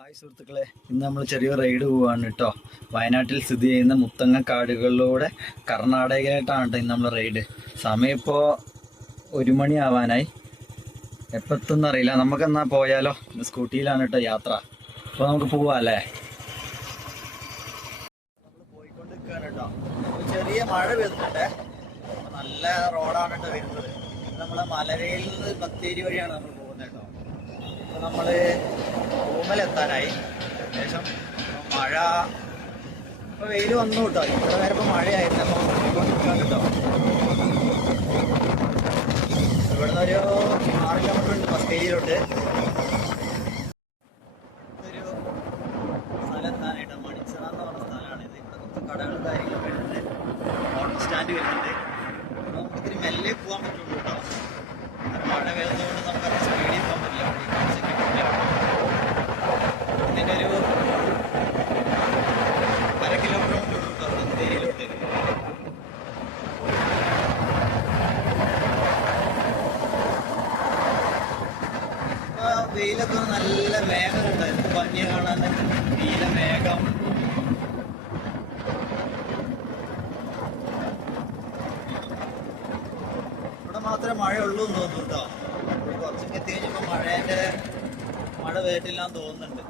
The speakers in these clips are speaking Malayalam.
ഹായ് സുഹൃത്തുക്കളെ, ഇന്ന് നമ്മൾ ചെറിയ റൈഡ് പോവാണ് കേട്ടോ. വയനാട്ടിൽ സ്ഥിതി ചെയ്യുന്ന മുത്തങ്ങ കാടുകളിലൂടെ കർണാടകയിലായിട്ടാണ് കേട്ടോ ഇന്ന് നമ്മൾ റൈഡ്. സമയം ഇപ്പോൾ 1 മണി ആവാനായി. എപ്പോൾ എത്തുമെന്ന് അറിയില്ല. നമുക്കെന്നാ പോയാലോ? സ്കൂട്ടിയിലാണ് കേട്ടോ യാത്ര. അപ്പോൾ നമുക്ക് പോവാല്ലേ? നമ്മൾ പോയിക്കൊണ്ടിരിക്കുകയാണ് കേട്ടോ. ചെറിയ മഴ വരുന്നുണ്ട്. നല്ല റോഡാണ് കേട്ടോ വരുന്നത്. നമ്മളെ മലവയിൽ നിന്ന് ബത്തേരി വഴിയാണ് നമ്മൾ പോകുന്നത് കേട്ടോ. അപ്പോൾ നമ്മൾ റൂമിലെത്താനായി. ഏകദേശം മഴ ഇപ്പോൾ വെയിൽ വന്നു കേട്ടോ. ഇവിടെ വരെ ഇപ്പോൾ മഴയായിരുന്നു. അപ്പോൾ പോയിക്കൊണ്ടിരിക്കുകയാണ് കേട്ടോ. ഇവിടുന്ന് ഒരു 6 കിലോമീറ്റർ ഉണ്ട് ബത്തേരിയിലോട്ട്. ഒരു സ്ഥലത്താനായിട്ട് മണിച്ചിറ എന്ന് പറഞ്ഞ സ്ഥലമാണിത്. ഇവിടെ കുറച്ച് കടകളും കാര്യങ്ങളും വരുന്നുണ്ട്. ഓട്ടോ സ്റ്റാൻഡ് വരുന്നുണ്ട്. നമുക്കിത്തിരി മെല്ലെ പോകാൻ പറ്റുള്ളൂ കേട്ടോ. മഴ വരുന്നതുകൊണ്ട് നമുക്ക് അത്ര സ്പീഡിൽ പോകാൻ പറ്റില്ല. ഇതിൻ്റെ ഒരു 1/2 കിലോമീറ്റർ കേട്ടോ ബത്തേരിയിലോട്ട്. വെയിലൊക്കെ നല്ല മേഘമുണ്ട്. എന്ത് ഭംഗിയെ കാണാൻ നീല മേഘം. ഇവിടെ മാത്രമേ മഴയുള്ളൂ എന്ന് തോന്നുന്നു കേട്ടോ. കുറച്ചൊക്കെ എത്തി കഴിഞ്ഞപ്പോൾ മഴ വേറ്റില്ലാന്ന് തോന്നുന്നുണ്ട്.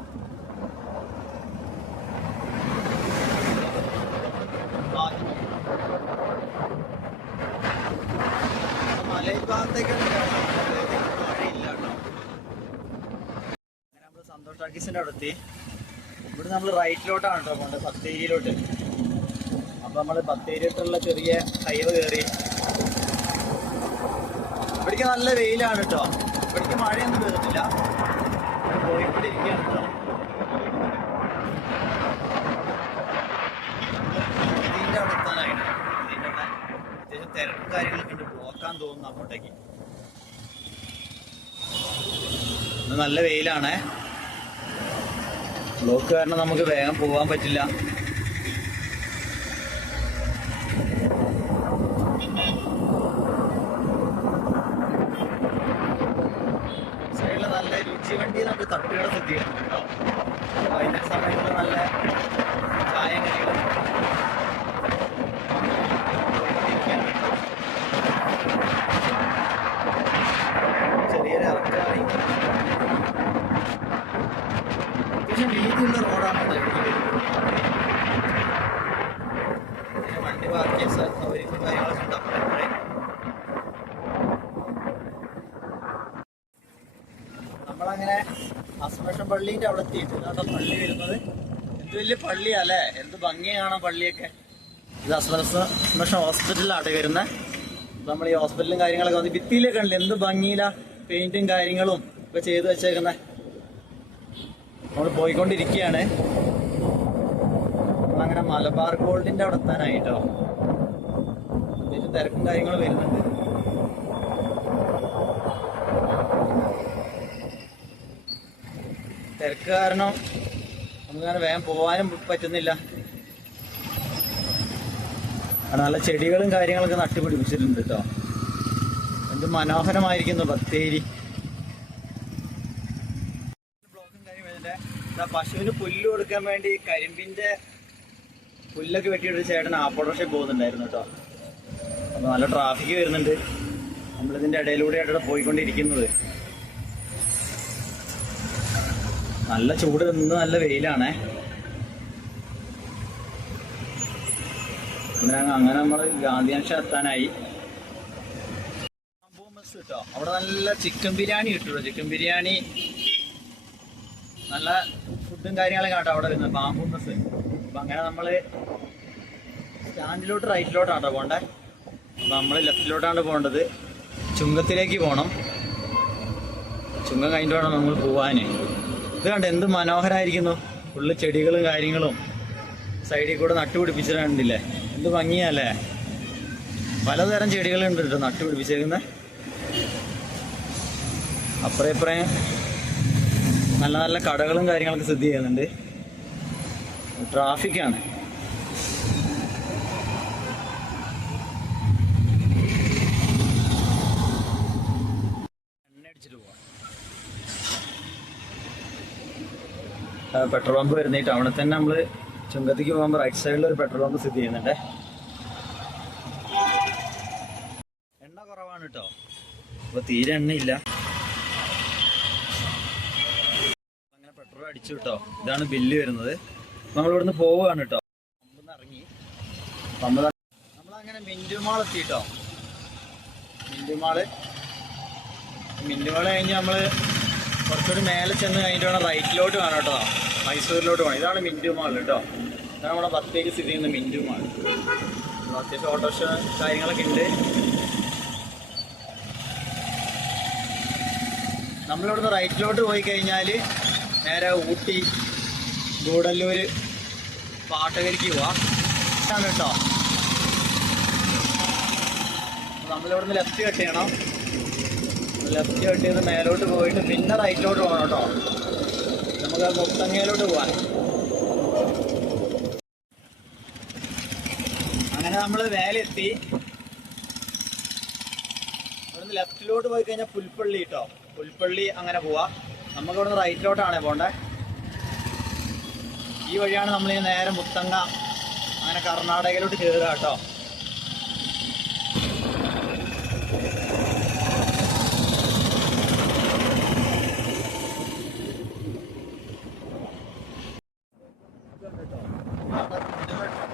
മലയഭാഗത്തേക്കാണ് മഴയില്ല കേട്ടോ. അങ്ങനെ നമ്മൾ സന്തോഷ് ടാക്കീസിൻ്റെ അവിടെ എത്തി. ഇവിടെ നമ്മൾ റൈറ്റിലോട്ടാണ് കേട്ടോ പോകേണ്ടത്, ബത്തേരിയിലോട്ട്. അപ്പോൾ നമ്മൾ ബത്തേരിയിലോട്ടുള്ള ചെറിയ ഹൈവേ കയറി. ഇവിടേക്ക് നല്ല വെയിലാണ് കേട്ടോ. ഇവിടേക്ക് മഴയൊന്നും വരുന്നില്ല. പോയിക്കൊണ്ടിരിക്കുകയാണ് കേട്ടോ. ഇതിൻ്റെ അവിടെ എത്താനായിട്ട് ഇതിൻ്റെ അവിടെ അത്യാവശ്യം തിരക്കും കാര്യങ്ങളൊക്കെ ഉണ്ട്. പോക്കാൻ തോന്നുന്നു അങ്ങോട്ടേക്ക്. ഇന്ന് നല്ല വെയിലാണേ. ബ്ലോക്ക് കാരണം നമുക്ക് വേഗം പോകാൻ പറ്റില്ല. സൈഡില് നല്ല രുചി നമുക്ക് തട്ടുകട സ്ഥിതിയാണ് കേട്ടോ. വൈകുന്നേര സമയത്ത് നല്ല ചായ കാര്യങ്ങളും ചെറിയൊരു ഇറക്കായി. അത്യാവശ്യം വീതിയുള്ള റോഡാണ് വണ്ടി പാർക്ക് ചെയ്യാൻ സൗകര്യങ്ങളും കാര്യങ്ങളൊക്കെ ഉണ്ട്. അപ്പോഴേ നമ്മളങ്ങനെ അസ്മേഷം പള്ളീൻ്റെ അവിടെ എത്തിയിട്ട് ഇതാണ് പള്ളി വരുന്നത്. എന്ത് വലിയ പള്ളിയല്ലേ, എന്ത് ഭംഗിയാണ് പള്ളിയൊക്കെ. ഇത് അസ്മേഷം ഹോസ്പിറ്റലിലാണ് വരുന്നത്. നമ്മൾ ഈ ഹോസ്പിറ്റലും കാര്യങ്ങളൊക്കെ വന്ന് ഭിത്തിയിലൊക്കെ ഉണ്ട്. എന്ത് ഭംഗിയിലാ പെയിന്റും കാര്യങ്ങളും ഒക്കെ ചെയ്ത് വെച്ചേക്കുന്നത്. നമ്മൾ പോയിക്കൊണ്ടിരിക്കുകയാണ്. നമ്മളങ്ങനെ മലബാർ ഗോൾഡിൻ്റെ അവിടെ എത്താനായിട്ടോ. അത്യാവശ്യം തിരക്കും കാര്യങ്ങളും വരുന്നുണ്ട്. തിരക്ക് കാരണം നമുക്കങ്ങനെ വേഗം പോകാനും പറ്റുന്നില്ല. നല്ല ചെടികളും കാര്യങ്ങളൊക്കെ നട്ടുപിടിപ്പിച്ചിട്ടുണ്ട് കേട്ടോ. എന്ത് മനോഹരമായിരിക്കുന്നു ബത്തേരി. ബ്ലോക്കും കാര്യം ഇതിൻ്റെ പശുവിന് പുല്ല് കൊടുക്കാൻ വേണ്ടി കരിമ്പിൻ്റെ പുല്ലൊക്കെ വെട്ടിയിട്ട് ചേട്ടൻ ആപ്പോട്ടോഷേ പോകുന്നുണ്ടായിരുന്നു കേട്ടോ. അപ്പോൾ നല്ല ട്രാഫിക് വരുന്നുണ്ട്. നമ്മളിതിൻ്റെ ഇടയിലൂടെയായിട്ട് പോയിക്കൊണ്ടിരിക്കുന്നത്. നല്ല ചൂട് നിന്ന് നല്ല വെയിലാണേ. അങ്ങനെ നമ്മൾ ഗാന്ധി ജംഗ്ഷൻ എത്താനായി. കേട്ടോ അവിടെ നല്ല ചിക്കൻ ബിരിയാണി കിട്ടുമല്ലോ. ചിക്കൻ ബിരിയാണി നല്ല ഫുഡും കാര്യങ്ങളൊക്കെ കേട്ടോ അവിടെ വരുന്നത്. Bamboo mess. അപ്പം അങ്ങനെ നമ്മൾ സ്റ്റാൻഡിലോട്ട് റൈറ്റിലോട്ടാണ് കേട്ടോ പോകേണ്ടത്. അപ്പം നമ്മൾ ലെഫ്റ്റിലോട്ടാണ് പോകേണ്ടത്. ചുങ്കത്തിലേക്ക് പോകണം. ചുങ്കം കഴിഞ്ഞിട്ട് വേണം നമ്മൾ പോവാൻ. ഇത് കണ്ട് എന്ത് മനോഹരമായിരിക്കുന്നു. ഫുള്ള് ചെടികളും കാര്യങ്ങളും സൈഡിൽ കൂടെ നട്ടുപിടിപ്പിച്ചിട്ടുണ്ടില്ലേ. എന്ത് ഭംഗിയല്ലേ. പലതരം ചെടികളുണ്ട് കേട്ടോ നട്ടുപിടിപ്പിച്ചേക്കുന്നത്. അപ്പുറം ഇപ്പുറം നല്ല നല്ല കടകളും കാര്യങ്ങളൊക്കെ സ്ഥിതി ചെയ്യുന്നുണ്ട്. ട്രാഫിക്കാണ്. എണ്ണ അടിച്ചിട്ട് പോവാം. പെട്രോൾ പമ്പ് വരുന്ന ഈ ടൗണിൽ തന്നെ നമ്മൾ ചുങ്കത്തേക്ക് പോകുമ്പോൾ റൈറ്റ് സൈഡിൽ ഒരു പെട്രോൾ പമ്പ് സ്ഥിതി ചെയ്യുന്നുണ്ട്. എണ്ണ കുറവാണ് കേട്ടോ, അപ്പോൾ തീരെ എണ്ണയില്ല. അങ്ങനെ പെട്രോൾ അടിച്ചു കേട്ടോ. ഇതാണ് ബില്ല് വരുന്നത്. നമ്മൾ ഇവിടുന്ന് പോവുകയാണ് കേട്ടോ. പമ്പിൽ ഇറങ്ങി നമ്മളങ്ങനെ മിന്റു മാൾ എത്തി കേട്ടോ. മിന്റു മാള് കഴിഞ്ഞ് നമ്മൾ കുറച്ചുകൂടി മേലെ ചെന്ന് കഴിഞ്ഞിട്ട് വേണം റൈറ്റിലോട്ട് വേണം കേട്ടോ, മൈസൂരിലോട്ട് പോകണം. ഇതാണ് മിന്റു മാൾ കേട്ടോ. ഇതാണ് നമ്മുടെ ബത്തേരി സ്ഥിതി ചെയ്യുന്ന മിന്റു മാൾ. അത്യാവശ്യം ഓട്ടോറിക്ഷ കാര്യങ്ങളൊക്കെ ഉണ്ട്. നമ്മളിവിടുന്ന് റൈറ്റിലോട്ട് പോയി കഴിഞ്ഞാൽ നേരെ ഊട്ടി, ഗൂഡല്ലൂർ, പാട്ടകരിക്ക് പോവാം കേട്ടോ. നമ്മളിവിടുന്ന് ലെഫ്റ്റ് കട്ട് ചെയ്യണം. ലെഫ്റ്റ് കട്ട് ചെയ്ത് മേലോട്ട് പോയിട്ട് പിന്നെ റൈറ്റിലോട്ട് പോകണം കേട്ടോ. നമുക്ക് മുത്തങ്ങയിലോട്ട് പോകാൻ. അങ്ങനെ നമ്മൾ വേലെത്തി. ഇവിടുന്ന് ലെഫ്റ്റിലോട്ട് പോയി കഴിഞ്ഞാൽ പുൽപ്പള്ളി കേട്ടോ. പുൽപ്പള്ളി അങ്ങനെ പോവാം. നമുക്ക് ഇവിടുന്ന് റൈറ്റിലോട്ടാണ് പോകേണ്ടത്. ഈ വഴിയാണ് നമ്മൾ നേരെ മുത്തങ്ങ അങ്ങനെ കർണാടകയിലോട്ട് കയറുക കേട്ടോ.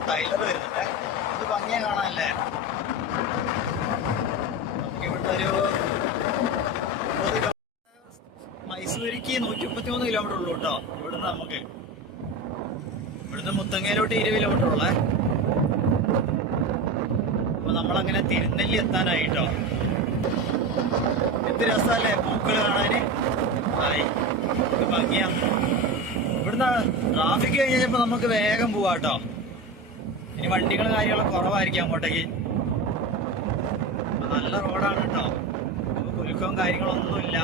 ടൈലർ വരുന്നുണ്ട്. ഇത് ഭംഗിയെ കാണാനല്ലേ. നമുക്കിവിടുന്ന് ഒരു മൈസൂരിക്ക് 133 കിലോമീറ്റർ ഉള്ളൂ കേട്ടോ. ഇവിടുന്ന് നമുക്ക് ഇവിടുന്ന് മുത്തങ്ങയിലോട്ട് 20 കിലോമീറ്റർ ഉള്ളേ. അപ്പൊ നമ്മളങ്ങനെ തിരുനെല്ലി എത്താനായി കേട്ടോ. എന്ത് രസമല്ലേ പൂക്കൾ കാണാന്. ആയി ഇത് ഭംഗിയാ. ഇവിടുന്ന് ട്രാഫിക് കഴിഞ്ഞപ്പോ നമുക്ക് വേഗം പോവാ കേട്ടോ. ഇനി വണ്ടികൾ കാര്യങ്ങളൊക്കെ കുറവായിരിക്കും അങ്ങോട്ടേക്ക്. നല്ല റോഡാണ് കേട്ടോ. നമുക്ക് കുലുക്കവും കാര്യങ്ങളൊന്നുമില്ല.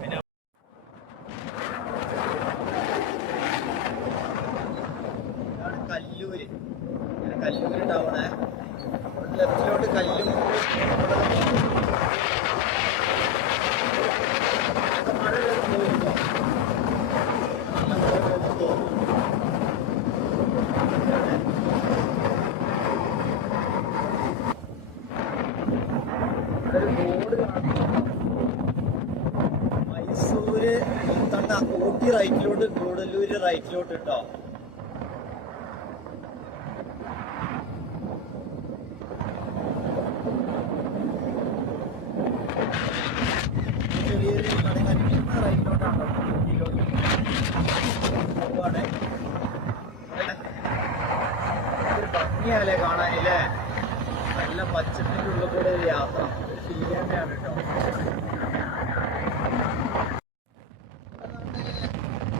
പിന്നെ കല്ലൂര്, കല്ലൂര് ടൗണ്. ലെഫ്റ്റിലോട്ട് കല്ലും മൈസൂര് മുത്തങ്ങ ഊട്ടി റൈറ്റിലോട്ട്, ഗൂഡല്ലൂര് റൈറ്റിലോട്ട് കേട്ടോ. ചെറിയൊരു റൈറ്റിലോട്ടാണോ ഊട്ടിയിലോട്ട് പോവാണ്. ഭംഗിയാലേ കാണാനില്ലേ. നല്ല പച്ചപ്പിന്റെ ഉള്ളിൽ കൂടെ ഒരു യാത്ര ചെയ്യാനാണ് കേട്ടോ.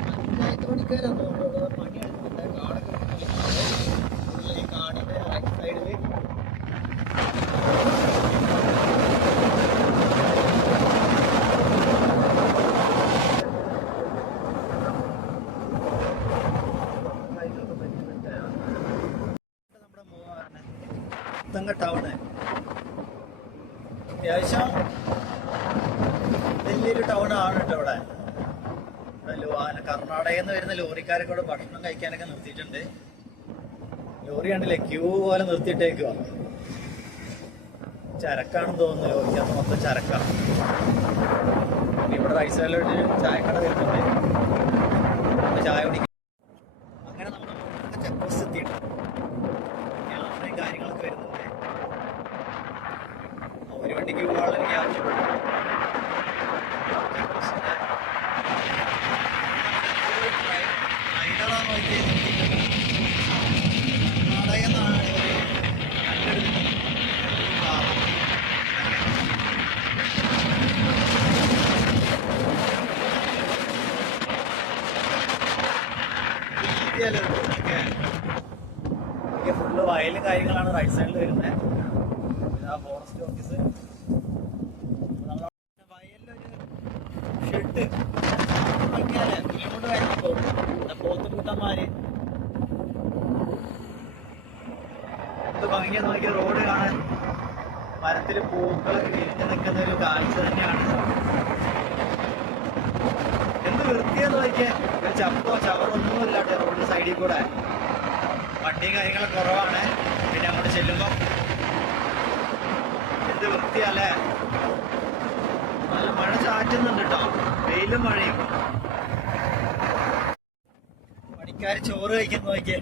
പഞ്ചായത്ത് പണിക്കാരെന്ന് പണിയെടുത്തിട്ട് കാടൊക്കെ ഈ കാടിന്റെ റൈറ്റ് സൈഡില് മുത്തങ്ങ ടൗണ് അത്യാവശ്യം വലിയൊരു ടൗണാണ് കേട്ടോ. ഇവിടെ കർണാടകയിൽ നിന്ന് വരുന്ന ലോറിക്കാരൊക്കെ ഇവിടെ ഭക്ഷണം കഴിക്കാനൊക്കെ നിർത്തിയിട്ടുണ്ട്. ലോറി കണ്ടില്ലേ, ക്യൂ പോലെ നിർത്തിയിട്ടേക്കുക. ചരക്കാണെന്ന് തോന്നുന്നു. ലോറിക്കകത്ത് മൊത്തം ചരക്കാണ്. ഇവിടെ റൈറ്റ് സൈഡിലോട്ട് ചായക്കട വരുന്നുണ്ട്. ചായ കുടിക്കും. അങ്ങനെ നമ്മൾ ചെക്ക് പോസ്റ്റ് എത്തിയിട്ടുണ്ട്. യാത്രയും കാര്യങ്ങളൊക്കെ വരുന്നുണ്ട്. ഒരു വണ്ടിക്ക് പോകാനുള്ള എനിക്ക് ആവശ്യപ്പെട്ടു. റൈഡറാന്ന് നോക്കിയാൽ കർണാടകയിൽ നിന്നാണ് ഇവര് ഫുള്ള് വയലും കാര്യങ്ങളാണ് റൈറ്റ് സൈഡിൽ വരുന്നത്. Forest office. വയലിലൊരു ഷെഡ് പുലിമുട്ട് വരുമ്പോ പോത്തുകൂട്ടന്മാര് എന്ത് ഭംഗിയാ നോക്കിയ റോഡ് കാണാൻ. മരത്തില് പൂക്കളൊക്കെ വിരിഞ്ഞ് നിൽക്കുന്ന ഒരു കാഴ്ച തന്നെയാണ്. എന്ത് വൃത്തി നോക്കിയേ, ഒരു ചപ്പോ ചവറൊന്നും ഇല്ലാട്ടെ റോഡിന്റെ സൈഡിൽ കൂടെ. വണ്ടിയും കാര്യങ്ങളൊക്കെ കുറവാണ്. പിന്നെ അങ്ങോട്ട് ചെല്ലുമ്പോ എന്ത് വൃത്തിയല്ലേ. നല്ല മഴ ചാറ്റുന്നുണ്ട് കേട്ടോ, വെയിലും മഴയും. പണിക്കാര് ചോറ് കഴിക്കാൻ നോക്കിയേ,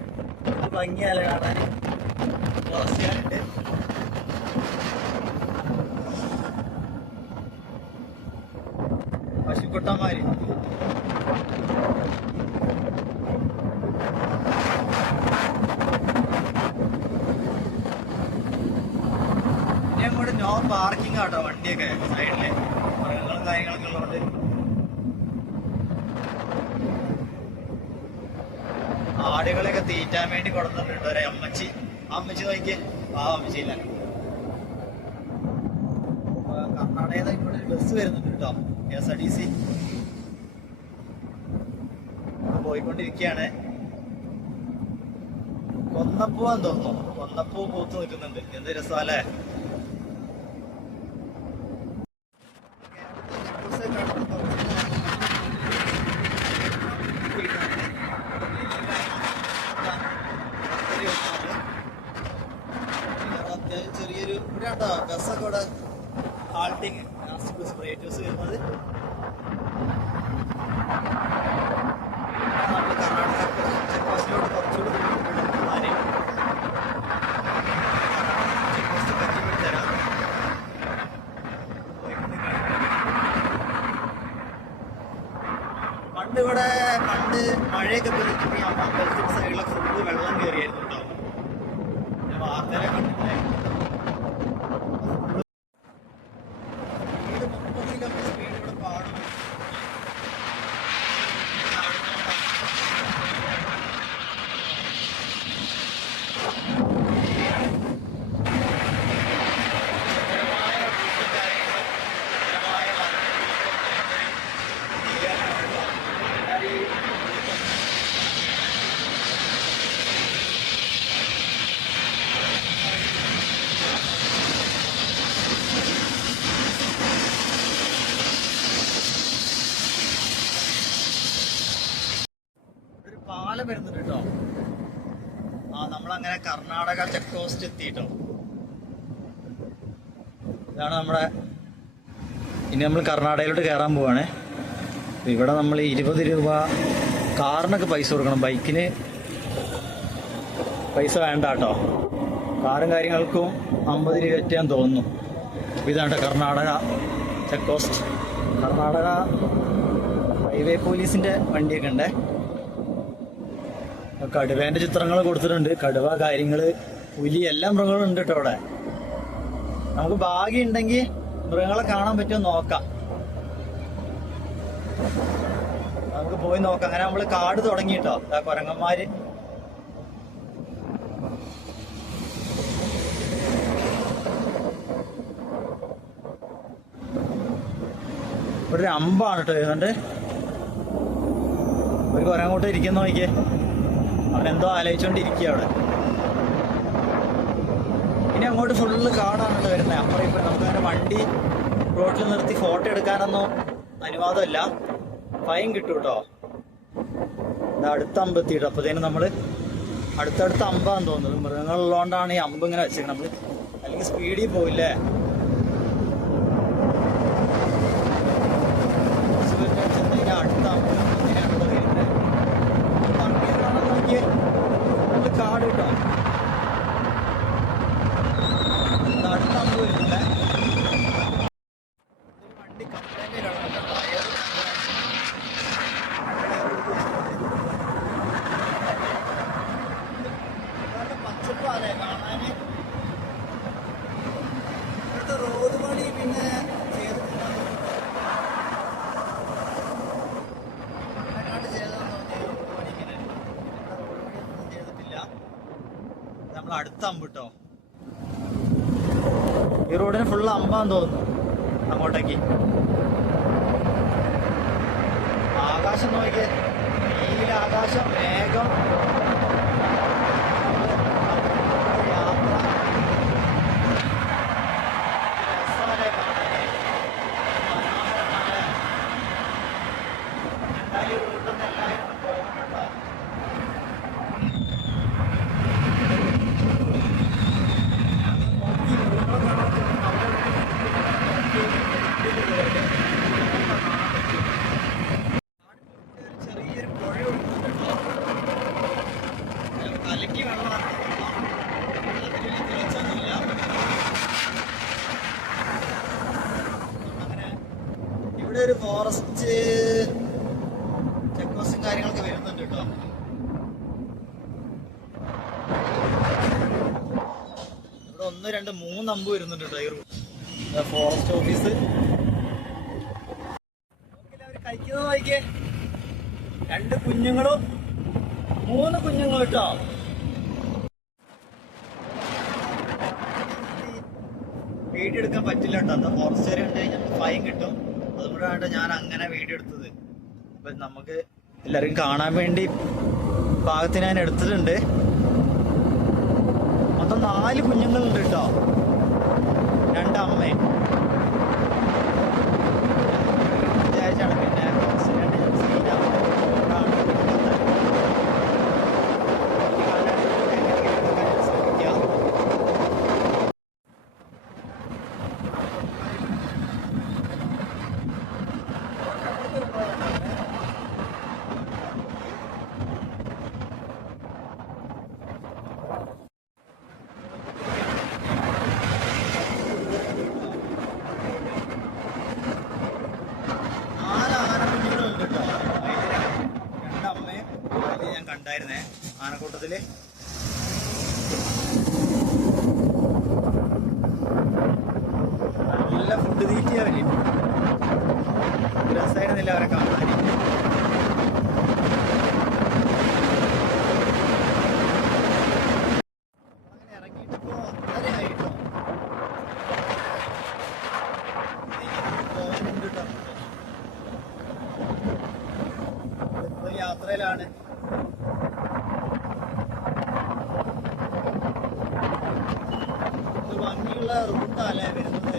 ഭംഗിയല്ലേ കാണാൻ. ഫോറസ്റ്റുകാരുണ്ട്. പശുക്കുട്ടന്മാര്. ഇനി അങ്ങോട്ട് നോ പാർക്കിംഗ് ആട്ടോ വണ്ടിയൊക്കെ സൈഡില്, മൃഗങ്ങളും കാര്യങ്ങളൊക്കെ ഉള്ളതുകൊണ്ട്. ആടുകളെയൊക്കെ തീറ്റാൻ വേണ്ടി കൊടുത്തിട്ടുണ്ട് ഒരു അമ്മച്ചി. അമ്മച്ചി നോക്കിയേ, ആ അമ്മച്ചിയില്ല. കർണാടകയിൽ ഇവിടെ ഒരു ബസ് വരുന്നുണ്ട് കേട്ടോ, KSRTC പോയിക്കൊണ്ടിരിക്കുകയാണ്. കൊന്നപ്പൂവാന്ന് തോന്നുന്നു, കൊന്നപ്പൂ പൂത്ത് നിൽക്കുന്നുണ്ട്. എന്ത് രസമല്ലേ. അത്യാവശ്യം ചെറിയൊരു ഇവിടെ ഉണ്ടോ ബസ്സൊക്കെ ഇവിടെ ഹാൾട്ടിങ് സ്പ്രേറ്റേഴ്സ് വരുന്നത്. നമ്മൾ കർണാടക ചെക്ക് പോസ്റ്റിലോട്ട് കുറച്ചുകൂടി ചെക്ക് പോസ്റ്റ് പറ്റി തരാം. പണ്ട് മഴയൊക്കെ പെയ്തിട്ട് അമ്പലത്തിന്റെ സൈഡിലൊക്കെ ഫുള്ള് വെള്ളം കയറിയായിരുന്നു കേട്ടോ. ഞാൻ വാർത്തയിലെ കണ്ടിട്ടില്ലേ. പാലം വരുന്നുണ്ട് കേട്ടോ. നമ്മളങ്ങനെ കർണാടക ചെക്ക് പോസ്റ്റ് എത്തിട്ടോ. ഇതാണ് നമ്മുടെ, ഇനി നമ്മൾ കർണാടകയിലോട്ട് കയറാൻ പോവാണ്. ഇവിടെ നമ്മൾ 20 രൂപ കാറിനൊക്കെ പൈസ കൊടുക്കണം, ബൈക്കിന് പൈസ വേണ്ട കേട്ടോ. കാറും കാര്യങ്ങൾക്കും 50 രൂപ എത്തിയാൻ തോന്നുന്നു. ഇതാണ് Karnataka check post. Karnataka highway പോലീസിന്റെ വണ്ടിയൊക്കെ ഉണ്ടേ. കടുവേന്റെ ചിത്രങ്ങൾ കൊടുത്തിട്ടുണ്ട്. കടുവ, കാര്യങ്ങള്, പുലി, എല്ലാ മൃഗങ്ങളും ഉണ്ട് കേട്ടോ അവിടെ. നമുക്ക് ഭാഗ്യം ഉണ്ടെങ്കിൽ മൃഗങ്ങളെ കാണാൻ പറ്റുമോ നോക്കാം. നമുക്ക് പോയി നോക്കാം. അങ്ങനെ നമ്മള് കാട് തുടങ്ങിട്ടോ. കുരങ്ങന്മാര് ഇവിടെ ഒരു അമ്പാണ് കേട്ടോ വരുന്നുണ്ട്. ഒരു കുരങ്ങോട്ട് ഇരിക്കുന്ന നോക്കിയേ, അവനെന്തോ ആലോചിച്ചോണ്ടിരിക്കുക അവിടെ. ഇനി അങ്ങോട്ട് ഫുള്ള് കാടാണ് വരുന്നത്. അപ്പുറം ഇപ്പം നമുക്കങ്ങനെ വണ്ടി റോഡിൽ നിർത്തി ഫോട്ടോ എടുക്കാനൊന്നും അനുവാദമില്ല, ഫൈൻ കിട്ടും കേട്ടോ. അടുത്ത അമ്പ് എത്തിയിട്ടോ. അപ്പത്തേനും നമ്മള് അടുത്തടുത്ത അമ്പാന്ന് തോന്നുന്നത്. മൃഗങ്ങളുള്ളതുകൊണ്ടാണ് ഈ അമ്പ് ഇങ്ങനെ വെച്ചേക്കുന്നത്. നമ്മള് അല്ലെങ്കിൽ സ്പീഡിൽ പോയില്ലേ. അടുത്ത അമ്പ് ഇങ്ങനെയാണോ വരുന്നത്. നോക്കിയേ, നല്ല കാട് കിട്ടോ. അടുത്ത അമ്പ് വരുന്നില്ലേ. വണ്ടി കംപ്ലൈന്റ് കാണുന്നുണ്ട്. ടയർ പച്ചപ്പാലേ കാണാന്. ഇവിടുത്തെ റോഡ് പണി പിന്നെ നമ്മൾ അടുത്ത അമ്പ് കേട്ടോ. ഈ റോഡിന് ഫുള്ള് അമ്പാന്ന് തോന്നുന്നു അങ്ങോട്ടേക്ക്. ആകാശം നോക്കിയേ, നീലാകാശം, മേഘം. യാത്ര 1 2 3 അമ്പ് വരുന്നുണ്ട് കേട്ടോ. ഫോറസ്റ്റ് ഓഫീസ് അവർ കഴിക്കുന്നത് നോക്കിയേ. 2 കുഞ്ഞുങ്ങളും 3 കുഞ്ഞുങ്ങളും കേട്ടോ. വീഡിയോ എടുക്കാൻ പറ്റില്ല കേട്ടോ. എന്താ ഫോറസ്റ്റ് ഏരിയ ഉണ്ട് കഴിഞ്ഞാൽ ഫൈൻ കിട്ടും. അതുകൊണ്ടാണ് ഞാൻ അങ്ങനെ വീഡിയോ എടുത്തത്. അപ്പൊ നമുക്ക് എല്ലാവർക്കും കാണാൻ വേണ്ടി പാകത്തിന് ഞാൻ എടുത്തിട്ടുണ്ട്. മൊത്തം 4 കുഞ്ഞുങ്ങളുണ്ട് കേട്ടോ. 2 അമ്മയും വിചാരിച്ചാണ് പിന്നെ കണ്ടായിരുന്നേ ആനക്കൂട്ടത്തില്. നല്ല ഫുഡ് തീറ്റിയാ അവര്. രസമായിരുന്നില്ല അവരെ കാണാൻ. ഇറങ്ങിയിട്ടിപ്പോ 1:30 ആയിട്ടോ. യാത്രയിലാണ്. ഭംഗിയുള്ള റൂട്ടാല്ലേ വരുന്നത്.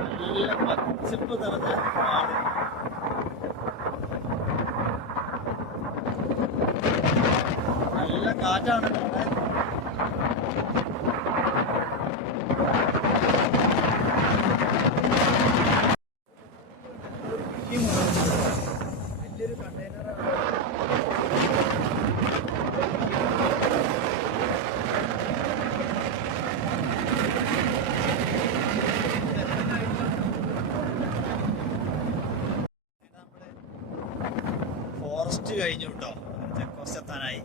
നല്ല പച്ചപ്പ് നിറഞ്ഞ നാട്. നല്ല കാറ്റാണ് നമ്മുടെ. വലിയൊരു കണ്ടെയ്നറാണ്. ഫോറസ്റ്റ് കഴിഞ്ഞു കേട്ടോ. ചെക്ക് പോസ്റ്റ് എത്താനായി.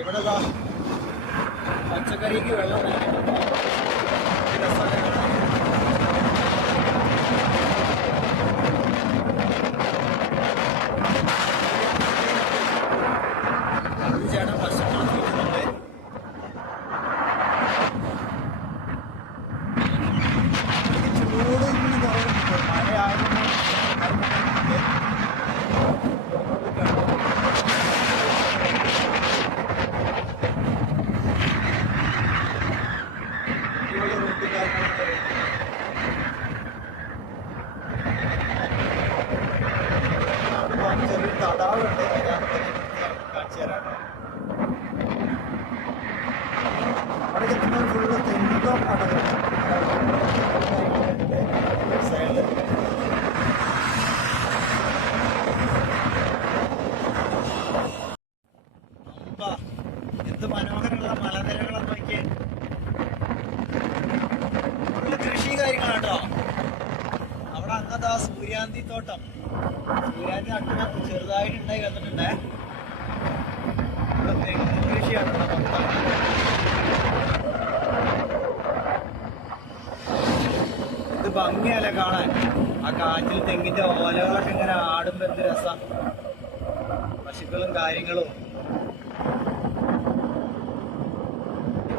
ഇവിടെ പച്ചക്കറിക്ക് വെള്ളം ചേട്ടൻ പശുക്കളെ തീറ്റുന്നുണ്ട്. ചൂട് ഇന്ന് കുറവുണ്ട്. മഴയാകുമ്പോൾ ചെറിയ തടാവുണ്ട്. കാണിച്ചു തരാം. അവിടെ എത്തുമ്പോൾ ഫുള്ള് തെങ്ങും അടങ്ങും. സൈഡിൽ എന്ത് മനോഹരമുള്ള മലനിരകളെന്ന് നോക്കിയേ. ഫുള്ള് കൃഷി കാര്യങ്ങളാണ് കേട്ടോ. അവിടെ അങ്ങനത്തെ സൂര്യാന്തി തോട്ടം. സൂര്യാന്തി നട്ടു ചെറുതായിട്ട് ഉണ്ടായി വന്നിട്ടുണ്ടേ. തെങ്ങ് കൃഷിയാണ് മൊത്തം. ഇത് ഭംഗിയല്ലേ കാണാൻ. ആ കാറ്റിൽ തെങ്ങിന്റെ ഓലകളൊക്കെ ഇങ്ങനെ ആടുമ്പോ എന്ത് രസം. പശുക്കളും കാര്യങ്ങളും.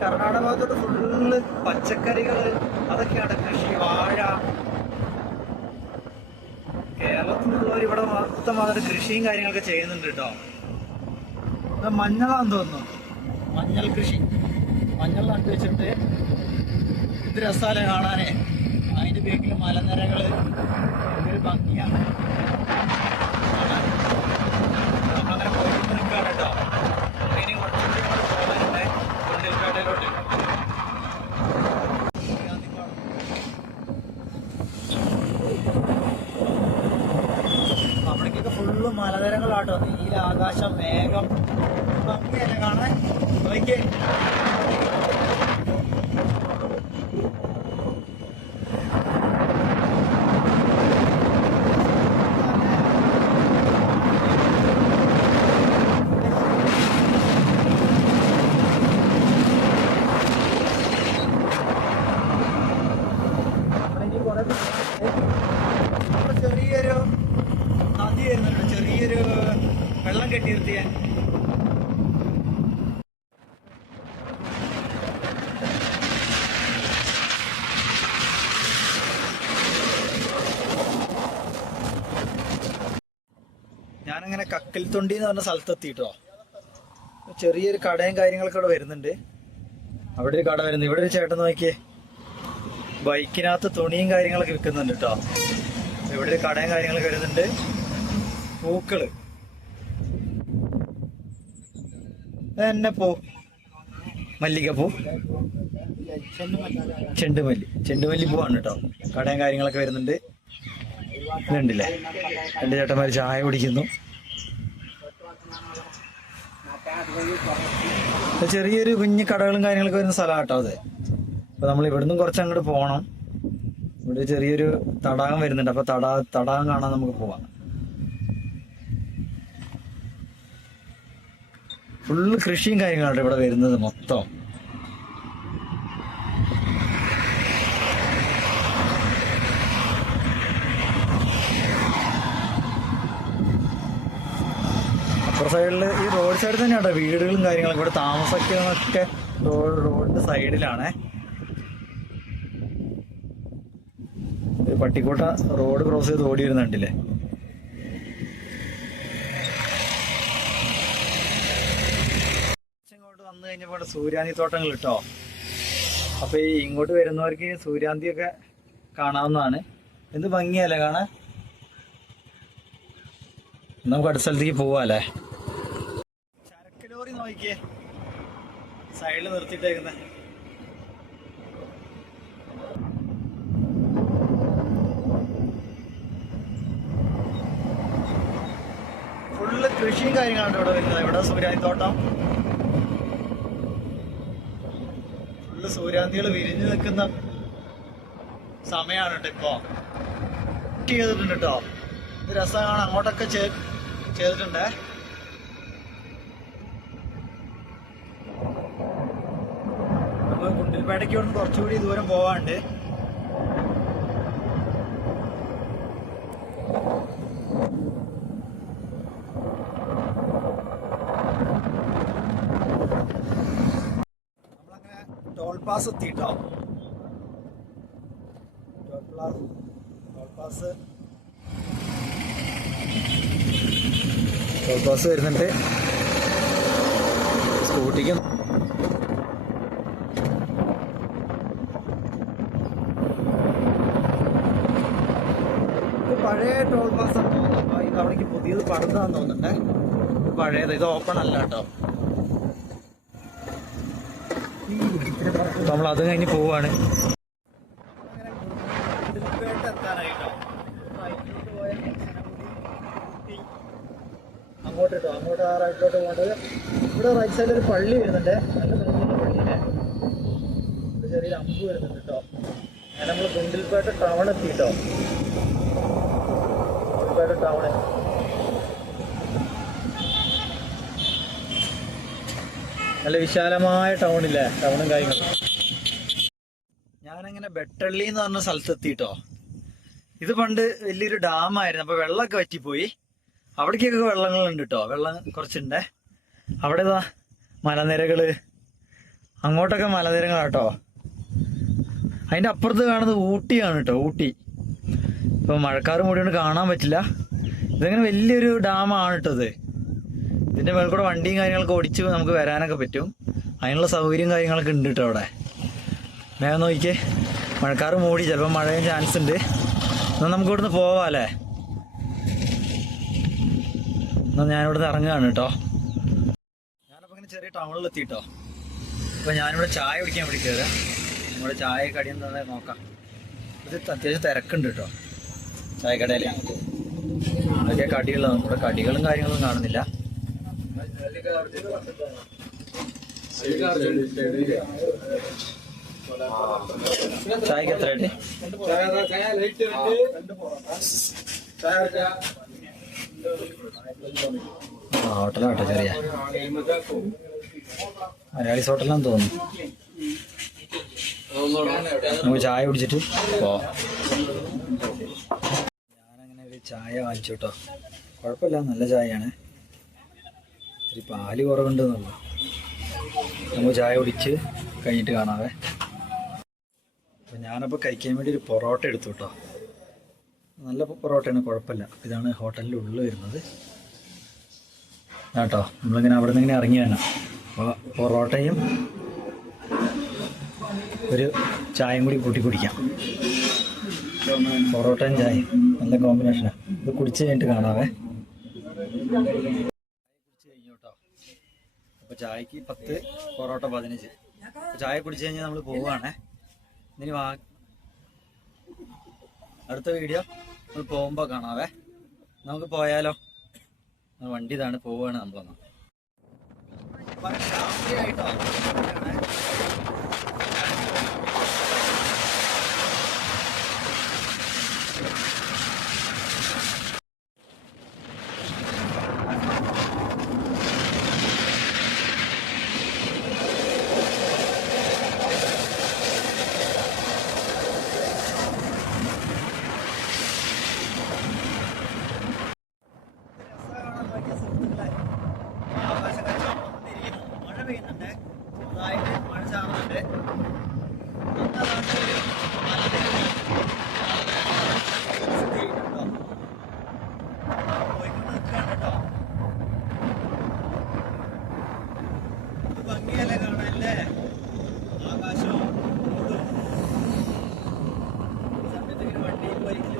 കർണാടക ഭാഗത്തോട്ട് ഫുള്ള് പച്ചക്കറികള്, അതൊക്കെയാണ് കൃഷി. വാഴ. കേരളത്തിലുള്ളവർ ഇവിടെ മൊത്തം വന്നിട്ട് കൃഷിയും കാര്യങ്ങളൊക്കെ ചെയ്യുന്നുണ്ട് കേട്ടോ. മഞ്ഞളാന്ന് തോന്നുന്നു, മഞ്ഞൾ കൃഷി. മഞ്ഞൾ നട്ടു വെച്ചിട്ട് ഇത് രസാല കാണാനേ. അതിന്റെ ബേക്കിൽ മലനിരകള്, ഒരു ഭംഗിയാണ്. നമ്മളങ്ങനെ പോയിട്ട് നിൽക്കുകയാണ് കേട്ടോ. ഇനി കുറച്ചുകൂടി പോകാനുണ്ട് ഗുണ്ടിൽപേട്ടയിലോട്ട്. അവിടേക്കൊക്കെ ഫുള്ള് മലനിരകളാട്ടോ. നീല ആകാശം, മേഘം, ഭംഗിയല്ലേ കാണാൻ. നോക്കിയേ, ചെറിയൊരു നദി വരുന്നുണ്ട്, ചെറിയൊരു വെള്ളം കെട്ടി നിർത്തിയ. ഞാനങ്ങനെ കക്കൽത്തൊണ്ടി എന്ന് പറഞ്ഞ സ്ഥലത്തെത്തിട്ടോ. ചെറിയൊരു കടയും കാര്യങ്ങളൊക്കെ ഇവിടെ വരുന്നുണ്ട്. അവിടെ ഒരു കട വരുന്നു. ഇവിടെ ഒരു ചേട്ടൻ നോക്കിയേ, ബൈക്കിനകത്ത് തുണിയും കാര്യങ്ങളൊക്കെ വിൽക്കുന്നുണ്ട് കേട്ടോ. ഇവിടെ ഒരു കടയും കാര്യങ്ങളൊക്കെ വരുന്നുണ്ട്. പൂക്കള് തന്നെ പൂ, മല്ലികപ്പൂ, ചെണ്ടുമല്ലി പൂവാണ് കേട്ടോ. കടയും കാര്യങ്ങളൊക്കെ വരുന്നുണ്ട്. ഇതുണ്ടല്ലേ, രണ്ട് ചേട്ടന്മാര് ചായ കുടിക്കുന്നു. ചെറിയൊരു കുഞ്ഞു കടകളും കാര്യങ്ങളൊക്കെ വരുന്ന സ്ഥലമാണ് കേട്ടോ അത്. അപ്പൊ നമ്മൾ ഇവിടുന്ന് കുറച്ച് അങ്ങോട്ട് പോകണം. ഇവിടെ ചെറിയൊരു തടാകം വരുന്നുണ്ട്. അപ്പൊ തടാകം കാണാൻ നമുക്ക് പോവാം. ഫുള്ള് കൃഷിയും കാര്യങ്ങളാണ് ഇവിടെ വരുന്നത് മൊത്തം. അപ്പുറ സൈഡില് ഈ റോഡ് സൈഡിൽ തന്നെയാട്ടോ വീടുകളും കാര്യങ്ങളൊക്കെ. ഇവിടെ താമസിക്കുന്നതൊക്കെ റോഡിന്റെ സൈഡിലാണേ. ഒരു പട്ടിക്കോട്ട റോഡ് ക്രോസ് ചെയ്ത് ഓടി വരുന്നുണ്ടല്ലേ. ഇങ്ങോട്ട് വന്നു കഴിഞ്ഞപ്പോൾ സൂര്യാന്തി തോട്ടങ്ങൾ കേട്ടോ. അപ്പൊ ഈ ഇങ്ങോട്ട് വരുന്നവർക്ക് സൂര്യാന്തി ഒക്കെ കാണാവുന്നതാണ്. എന്ത് ഭംഗിയല്ലേ കാണാൻ. നമുക്ക് അടുത്ത സ്ഥലത്തേക്ക് പോവാല്ലേ. ചരക്ക് ലോറി നോക്കിയേ, സൈഡിൽ നിർത്തിയിട്ടേക്കുന്ന. ഫുള്ള് കൃഷിയും കാര്യങ്ങളാണ് ഇവിടെ വരുന്നത്. ഇവിടെ സൂര്യാന്തി തോട്ടം, ഫുള്ള് സൂര്യാന്തികൾ വിരിഞ്ഞു നിൽക്കുന്ന സമയമാണ് കേട്ടോ ഇപ്പൊ. ചെയ്തിട്ടുണ്ട് കേട്ടോ. ഇത് രസമാണ്. അങ്ങോട്ടൊക്കെ ചെയ്തിട്ടുണ്ട്. നമുക്ക് ഗുണ്ടിൽപേട്ടയ്ക്ക് ഇവിടെ കുറച്ചുകൂടി ദൂരം പോവാണ്ട്. നമ്മളങ്ങനെ ടോൾ പാസ് എത്തിട്ടോ. ടോൾ പാസ് വരുന്നുണ്ട്. സ്കൂട്ടിക്കും പഴയ ടോൾ പാസ് ആണ് തോന്നുന്നു. ഇത് അവിടേക്ക് പുതിയത് പണിതാന്ന് തോന്നുന്നുണ്ടേ. ഇത് പഴയത്, ഇത് ഓപ്പൺ അല്ല കേട്ടോ. നമ്മൾ അത് കഴിഞ്ഞ് പോവാണ്. അങ്ങോട്ട് ആ റൈറ്റിലോട്ട് പോകേണ്ടത്. ഇവിടെ റൈറ്റ് സൈഡിൽ ഒരു പള്ളി വരുന്നുണ്ട്. നല്ല ഭംഗിയുള്ള പള്ളിയിലെ ഇവിടെ ചെറിയൊരു അമ്പ് വരുന്നുണ്ട് കേട്ടോ. അങ്ങനെ നമ്മൾ ഗുണ്ടിൽപേട്ട ടൗൺ എത്തിട്ടോ. ഗുണ്ടിൽപേട്ട ടൗണ് നല്ല വിശാലമായ ടൗണില്ലേ, ടൗണും കാര്യങ്ങളും. ഞാനങ്ങനെ ബെട്ടള്ളി എന്ന് പറഞ്ഞ സ്ഥലത്തെത്തിട്ടോ. ഇത് പണ്ട് വലിയൊരു ഡാമായിരുന്നു. അപ്പൊ വെള്ളമൊക്കെ വറ്റിപ്പോയി. അവിടേക്കൊക്കെ വെള്ളങ്ങളുണ്ട് കേട്ടോ. വെള്ളം കുറച്ചുണ്ടേ. അവിടെ മലനിരകള്, അങ്ങോട്ടൊക്കെ മലനിരകളാട്ടോ. അതിന്റെ അപ്പുറത്ത് കാണുന്നത് ഊട്ടിയാണ് കേട്ടോ, ഊട്ടി. ഇപ്പൊ മഴക്കാറ് മൂടിയോണ്ട് കാണാൻ പറ്റില്ല. ഇതങ്ങനെ വലിയൊരു ഡാമാണ് കേട്ടത്. ഇതിന്റെ മേൽ കൂടെ വണ്ടിയും കാര്യങ്ങളൊക്കെ ഓടിച്ച് നമുക്ക് വരാനൊക്കെ പറ്റും. അതിനുള്ള സൗകര്യം കാര്യങ്ങളൊക്കെ ഉണ്ട് കേട്ടോ അവിടെ. വേഗം നോക്കിക്കേ, മഴക്കാറ് മൂടി, ചിലപ്പോൾ മഴയും ചാൻസ് ഉണ്ട്. എന്നാൽ നമുക്ക് ഇവിടുന്ന് പോവാല്ലേ. എന്നാൽ ഞാനിവിടുന്ന് ഇറങ്ങുകയാണ് കേട്ടോ. ഞാനപ്പോൾ ഇങ്ങനെ ചെറിയ ടൗണിലെത്തിട്ടോ. അപ്പോൾ ഞാനിവിടെ ചായ കുടിക്കാൻ വേണ്ടി കയറാം. നമ്മുടെ ചായ കടി എന്താ നോക്കാം. ഇത് അത്യാവശ്യം തിരക്കുണ്ട് കേട്ടോ ചായക്കടയിൽ. അതൊക്കെ കടികളാണ്. നമ്മുടെ കടികളും കാര്യങ്ങളും കാണുന്നില്ല. ചായക്ക് എത്ര ആയിട്ട്? ഹോട്ടലാട്ടോ, ചെറിയ മലയാളീസ് ഹോട്ടലാന്ന് തോന്നുന്നു. നമുക്ക് ചായ കുടിച്ചിട്ട് ഞാനങ്ങനെ ഒരു ചായ വാങ്ങിച്ചു കേട്ടോ. കുഴപ്പമില്ല, നല്ല ചായയാണ്. ഇത്തിരി പാല് കുറവുണ്ടെന്നുള്ളൂ. നമുക്ക് ചായ കുടിച്ച് കഴിഞ്ഞിട്ട് കാണാവേ. അപ്പം ഞാനപ്പോൾ കഴിക്കാൻ വേണ്ടി ഒരു പൊറോട്ട എടുത്തു കേട്ടോ. നല്ല പൊറോട്ടയാണ്, കുഴപ്പമില്ല. ഇതാണ് ഹോട്ടലിൻ്റെ ഉള്ളിൽ വരുന്നത് കേട്ടോ. നമ്മളിങ്ങനെ അവിടെ നിന്ന് ഇങ്ങനെ ഇറങ്ങിയാണ്. അപ്പോൾ പൊറോട്ടയും ഒരു ചായയും കൂടി കൂട്ടി കുടിക്കാം. പൊറോട്ടയും ചായയും നല്ല കോമ്പിനേഷനാണ്. ഇത് കുടിച്ച് കഴിഞ്ഞിട്ട് കാണാവേ. കുടിച്ച് കഴിഞ്ഞു കേട്ടോ. അപ്പോൾ ചായക്ക് 10, പൊറോട്ട 15. ചായ കുടിച്ച് കഴിഞ്ഞാൽ നമ്മൾ പോവുകയാണേ. ഇനി അടുത്ത വീഡിയോ നമ്മൾ പോകുമ്പോൾ കാണാവേ. നമുക്ക് പോയാലോ? വണ്ടി ഇതാണ്, പോവുകയാണ് നമ്മളൊന്ന്. മഴ പെയ്യുന്നുണ്ട്, ചെറുതായിട്ട് മഴ ചാറുന്നുണ്ട്. ഭംഗിയല്ലേ കാണാനല്ലേ, ആകാശവും സമയത്ത് വണ്ടിയിൽ ബൈക്കിൽ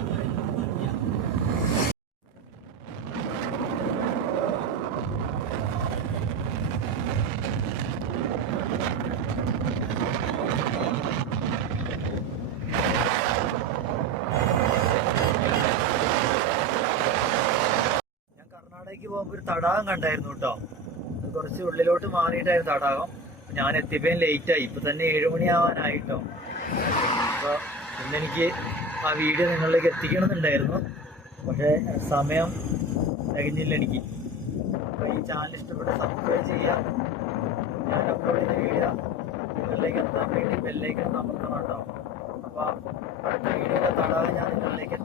പോകുമ്പോൾ ഒരു തടാകം കണ്ടായിരുന്നു കേട്ടോ. അത് കുറച്ച് ഉള്ളിലോട്ട് മാറിയിട്ടായിരുന്നു തടാകം. ഞാൻ എത്തിയപ്പോൾ ലേറ്റായി. ഇപ്പൊ തന്നെ 7 മണിയാവാനായിട്ടോ. അപ്പൊ ഇന്നെനിക്ക് ആ വീഡിയോ നിങ്ങളിലേക്ക് എത്തിക്കണമെന്നുണ്ടായിരുന്നു, പക്ഷെ സമയം തികഞ്ഞില്ല എനിക്ക്. അപ്പൊ ഈ ചാനൽ ഇഷ്ടപ്പെട്ട സബ്സ്ക്രൈബ് ചെയ്യാം. ഞാൻ അപ്ലോഡ് ചെയ്ത വീഡിയോ നിങ്ങളിലേക്ക് എത്താൻ വേണ്ടി ബെല്ലൈക്കൺ അമർത്തണം കേട്ടോ. അപ്പൊ അടുത്ത വീഡിയോയിലെ തടാകം ഞാൻ നിങ്ങളിലേക്ക്